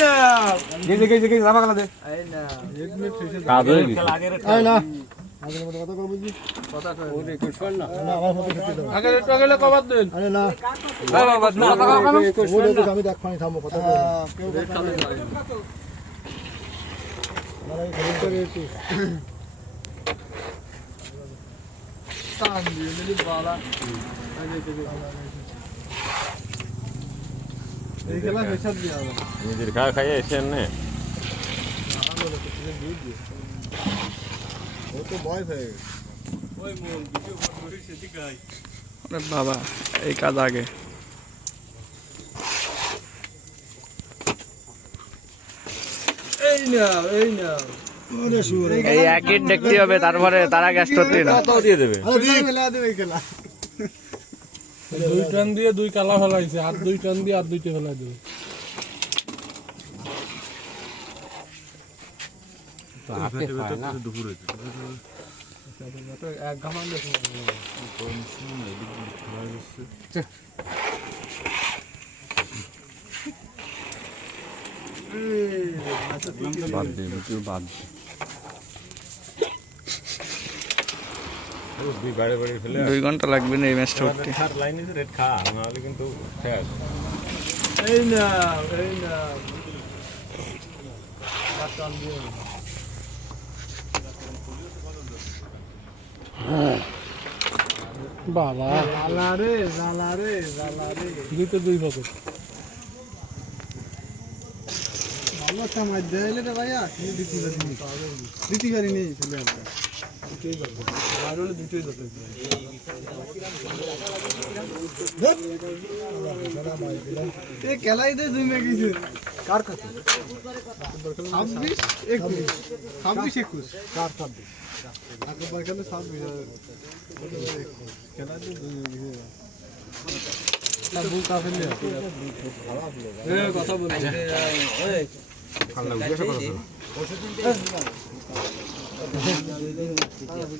না গেছে জামা কালা দে এই না এক মিনিট শেষে কাজ হয়ে গেছে এই না আগের মতো কথা কর বুঝি কথা কর ওরে কুছ কর না না আমার মতো খেতে দাও আগে একটু আগে কবার দেন আরে না বাবা না ওরে তো আমি দেখ পানি থামো কথা কর কেউ খাবে না মানে খবর করে একটু টান দিয়ে দিলি বালা আগে থেকে এই খেলা হিসাব দিয়া হবে নিজের খা খাইয়ে এসেন না ও তো বয় হয়ে গেছে ওই মন ভিডিও করে সেটি গাই আরে বাবা এই কাজ আগে এই না ওরে শুরে এই একই দেখতে হবে তারপরে তারা গ্যাস করতে না কত দিয়ে দেবে আরে দিয়ে মেলা দেবে এই খেলা দুই টান দিয়ে দুই কালা ফেলাইছে আর দুই টান দিয়ে আর দুইটা ফেলাই দেবে এক ঘামান দেখুন বাদ দে তুই বাদ দুই বাড়ি বাড়ি ফেলে 2 ঘন্টা লাগবে না এই ম্যাচটা করতে থার লাইনে রেড খা নাহলে কিন্তু শেষ এই না কাটান দিয়ে বাবা জালা রে দুইটা দুই পকেট ভালো সময় দেইলে রে ভাইয়া কি দিতে পারি নেই ছেলে আমরা দুটোই করবো আর হলে দুটোই করতে এই খেলাই দে দুই মেগিছে কার কত 26 21 কার 26 আগের খেলে 26 খেলা দে দুই মেগিছে বুকা ফেলে কথা বল ওই খালা উঠে কথা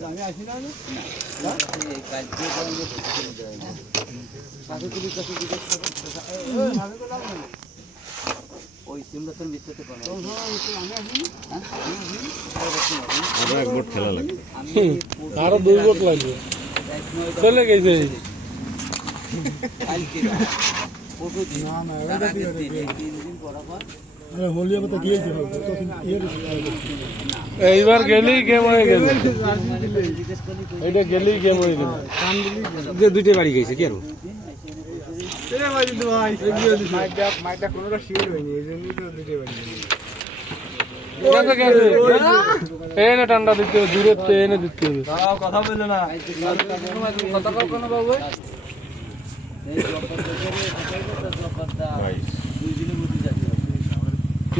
আমি আসি না ওই সিমটা তো মিস করতে পারো আমরা এক বোট খেলা লাগবে আরো দুই বোট লাগবে চলে গেছে হোলিয়া মতো গিয়েছে এইবার গেলেই গেম হয়ে গেল এইটা গেলেই গেম হয়ে গেল যে দুইটা বাড়ি গেছে কি আর মাইকটা কোনোটা শিওর হয়নি এই জন্যই তো দুটো বাড়ি এনে ঠান্ডা দিতে হবে দূরের তো এনে দিতে হবে কথা বললো না কথা কও কেন বাবু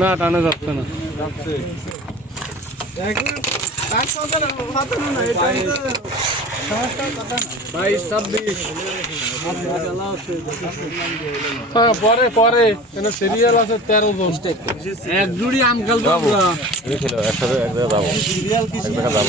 না টানা যাচ্ছে না হ্যাঁ পরে পরে এখানে সিরিয়াল আছে 13 জন এক জুড়ি আম খেলবো একসাথে এক জায়গায় যাবো এক জায়গায় যাবো